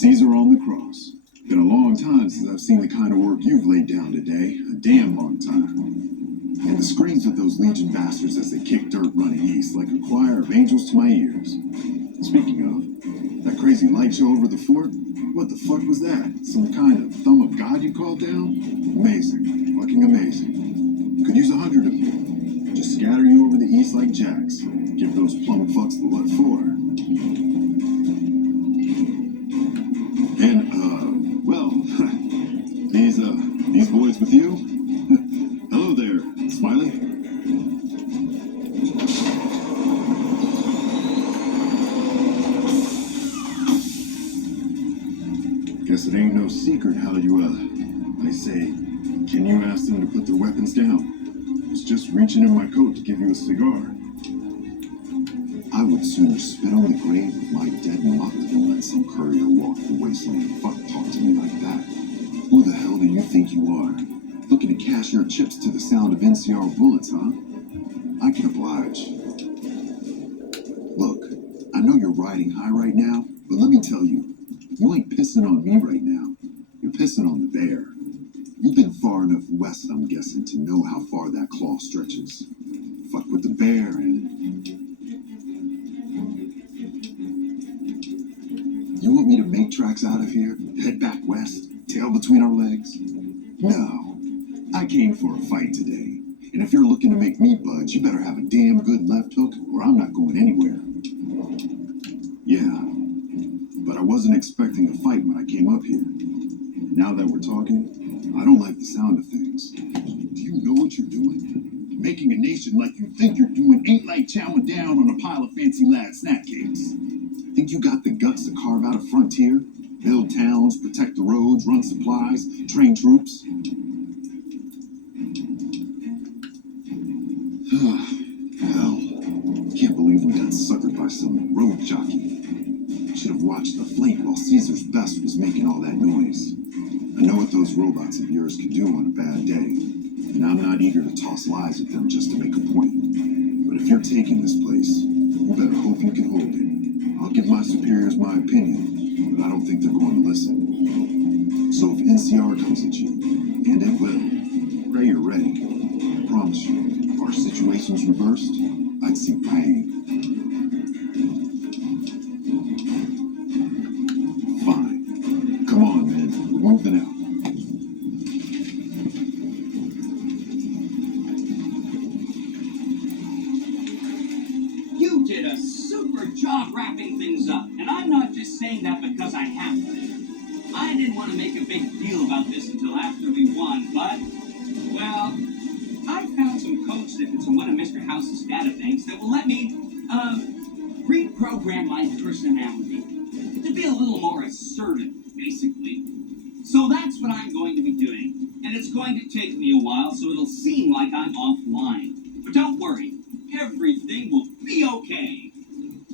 Caesar on the cross. Been a long time since I've seen the kind of work you've laid down today. A damn long time. And the screams of those Legion bastards as they kick dirt running east like a choir of angels to my ears. Speaking of, that crazy light show over the fort? What the fuck was that? Some kind of thumb of God you called down? Amazing. Fucking amazing. Could use 100 of you. Just scatter you over the east like jacks. Give those plum fucks the what for. And, well, these boys with you? Hello there, Smiley. Guess it ain't no secret how you, I say, can you ask them to put their weapons down? I was just reaching in my coat to give you a cigar. I would sooner spit on the grave of my dead mother than let some courier walk the wasteland and fuck talk to me like that. Who the hell do you think you are? Looking to cash your chips to the sound of NCR bullets, huh? I can oblige. Look, I know you're riding high right now, but let me tell you, you ain't pissing on me right now. You're pissing on the bear. You've been far enough west, I'm guessing, to know how far that claw stretches. Fuck with the bear and... You want me to make tracks out of here? Head back west? Tail between our legs? No. I came for a fight today. And if you're looking to make me budge, you better have a damn good left hook or I'm not going anywhere. Yeah. But I wasn't expecting a fight when I came up here. Now that we're talking, I don't like the sound of things. Do you know what you're doing? Making a nation like you think you're doing ain't like chowing down on a pile of fancy lad snack cakes. Think you got the guts to carve out a frontier? Build towns, protect the roads, run supplies, train troops? Hell, can't believe we got suckered by some road jockey. Should have watched the flank while Caesar's best was making all that noise. I know what those robots of yours can do on a bad day, and I'm not eager to toss lies at them just to make a point. But if you're taking this place, you better hope you can hold it. I'll give my superiors my opinion, but I don't think they're going to listen. So if NCR comes at you, and it will, pray you're ready. I promise you, if our situation's reversed, I'd see pain. Fine. Come on, man. We're moving out. You did a super job wrapping things up, and I'm not just saying that because I have to. I didn't want to make a big deal about this until after we won, but, well, I found some code snippets in one of Mr. House's databanks that will let me, reprogram my personality to be a little more assertive, basically. So that's what I'm going to be doing, and it's going to take me a while, so it'll seem like I'm offline. But don't worry, everything will be okay.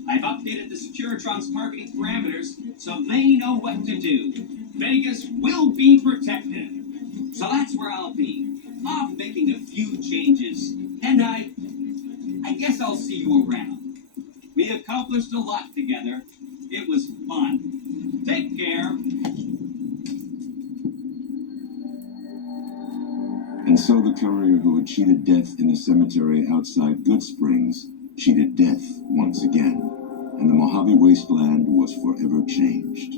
I've updated the Securitron's targeting parameters, so they know what to do. Vegas will be protected. So that's where I'll be, off making a few changes. And I guess I'll see you around. We accomplished a lot together. It was fun. Take care. And so the courier who had cheated death in the cemetery outside Goodsprings cheated death once again, and the Mojave wasteland was forever changed.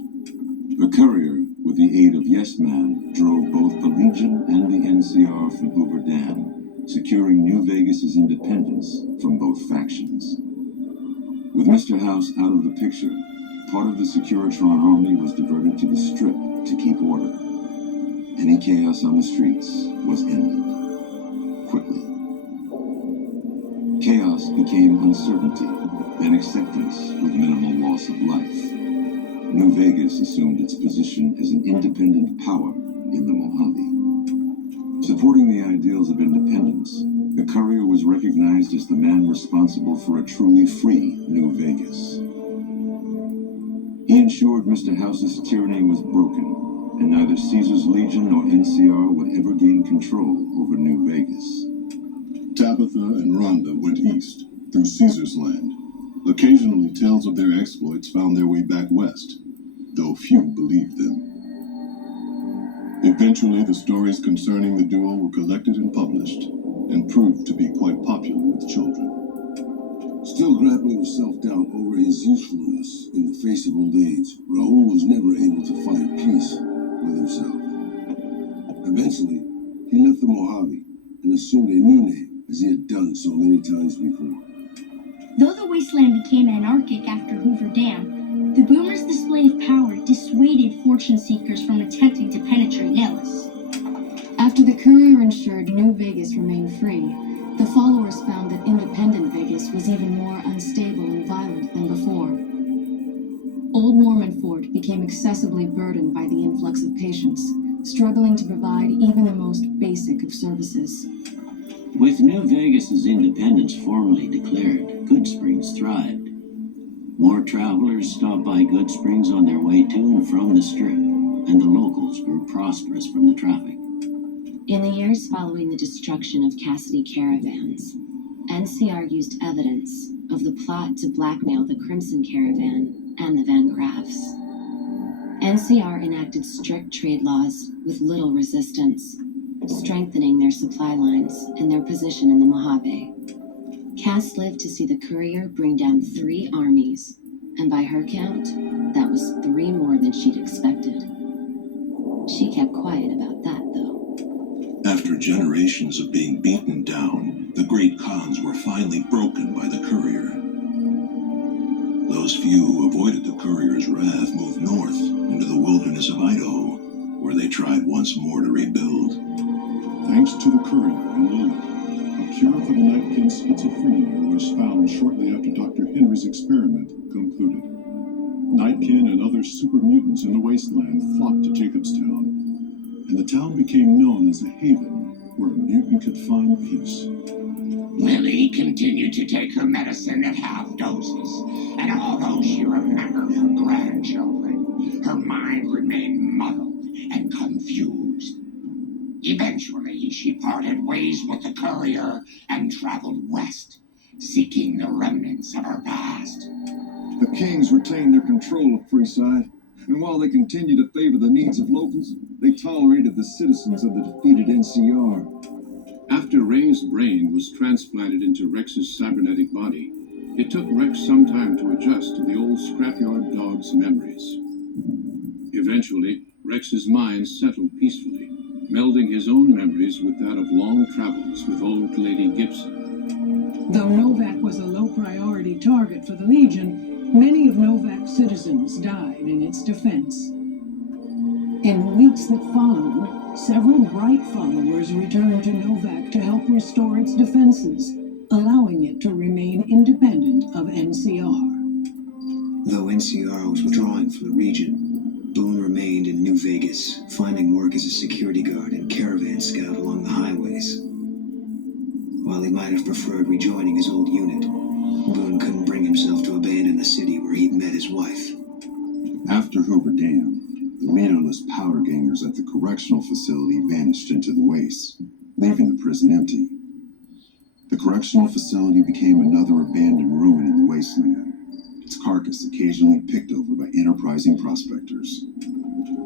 The courier, with the aid of Yes Man, drove both the Legion and the NCR from Hoover Dam, securing New Vegas's independence from both factions. With Mr. House out of the picture, part of the Securitron army was diverted to the Strip to keep order. Any chaos on the streets was ended quickly. Chaos became uncertainty, then acceptance with minimal loss of life. New Vegas assumed its position as an independent power in the Mojave. Supporting the ideals of independence, the courier was recognized as the man responsible for a truly free New Vegas. He ensured Mr. House's tyranny was broken, and neither Caesar's Legion nor NCR would ever gain control over New Vegas. Tabitha and Rhonda went east, through Caesar's land. Occasionally, tales of their exploits found their way back west. though few believed them. Eventually, the stories concerning the duo were collected and published, and proved to be quite popular with children. Still grappling with self-doubt over his usefulness in the face of old age, Raoul was never able to find peace with himself. Eventually, he left the Mojave and assumed a new name, as he had done so many times before. Though the wasteland became anarchic after Hoover Dam, the boomers' display of power dissuaded fortune seekers from attempting to penetrate Nellis. After the Courier ensured New Vegas remained free, the followers found that independent Vegas was even more unstable and violent than before. Old Mormon Fort became excessively burdened by the influx of patients, struggling to provide even the most basic of services. With New Vegas's independence formally declared, Goodsprings thrived. More travelers stopped by Goodsprings on their way to and from the Strip, and the locals grew prosperous from the traffic. In the years following the destruction of Cassidy caravans, NCR used evidence of the plot to blackmail the Crimson Caravan and the Van Graffs. NCR enacted strict trade laws with little resistance, strengthening their supply lines and their position in the Mojave. Cass lived to see the Courier bring down 3 armies, and by her count, that was 3 more than she'd expected. She kept quiet about that, though. After generations of being beaten down, the great Khans were finally broken by the Courier. Those few who avoided the Courier's wrath moved north into the wilderness of Idaho, where they tried once more to rebuild. Thanks to the Courier and Lily, a cure for the Nightkin schizophrenia was found shortly after Dr. Henry's experiment concluded. Nightkin and other super mutants in the wasteland flocked to Jacobstown, and the town became known as a haven where a mutant could find peace. Lily continued to take her medicine at half doses, and although she remembered her grandchildren, her mind remained muddled and confused. Eventually, she parted ways with the Courier and traveled west, seeking the remnants of her past. The Kings retained their control of Freeside, and while they continued to favor the needs of locals, they tolerated the citizens of the defeated NCR. After Ray's brain was transplanted into Rex's cybernetic body, it took Rex some time to adjust to the old scrapyard dog's memories. Eventually, Rex's mind settled peacefully, melding his own memories with that of long travels with old Lady Gibson. Though Novak was a low-priority target for the Legion, many of Novak's citizens died in its defense. In the weeks that followed, several bright followers returned to Novak to help restore its defenses, allowing it to remain independent of NCR. Though NCR was withdrawing from the region, Boone remained in New Vegas, finding work as a security guard and caravan scout along the highways. While he might have preferred rejoining his old unit, Boone couldn't bring himself to abandon the city where he'd met his wife. After Hoover Dam, the leaderless powder gangers at the correctional facility vanished into the wastes, leaving the prison empty. The correctional facility became another abandoned ruin in the wasteland, its carcass occasionally picked over by enterprising prospectors.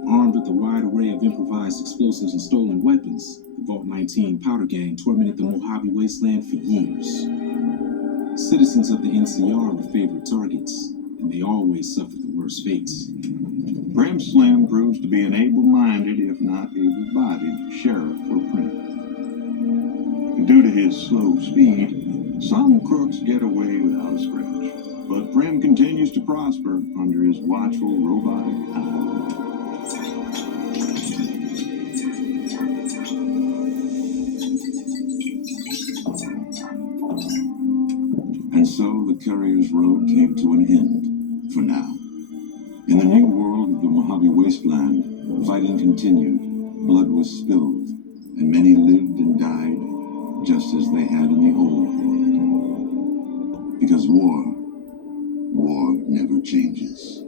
Armed with a wide array of improvised explosives and stolen weapons, the Vault 19 powder gang tormented the Mojave wasteland for years. Citizens of the NCR were favorite targets, and they always suffered the worst fates. Brim Slim proves to be an able-minded, if not able-bodied, sheriff for Prim. And due to his slow speed, some crooks get away without a scratch. But Prim continues to prosper under his watchful, robotic eye. And so the Courier's road came to an end, for now. In the new world of the Mojave Wasteland, fighting continued, blood was spilled, and many lived and died just as they had in the old world. Because war never changes.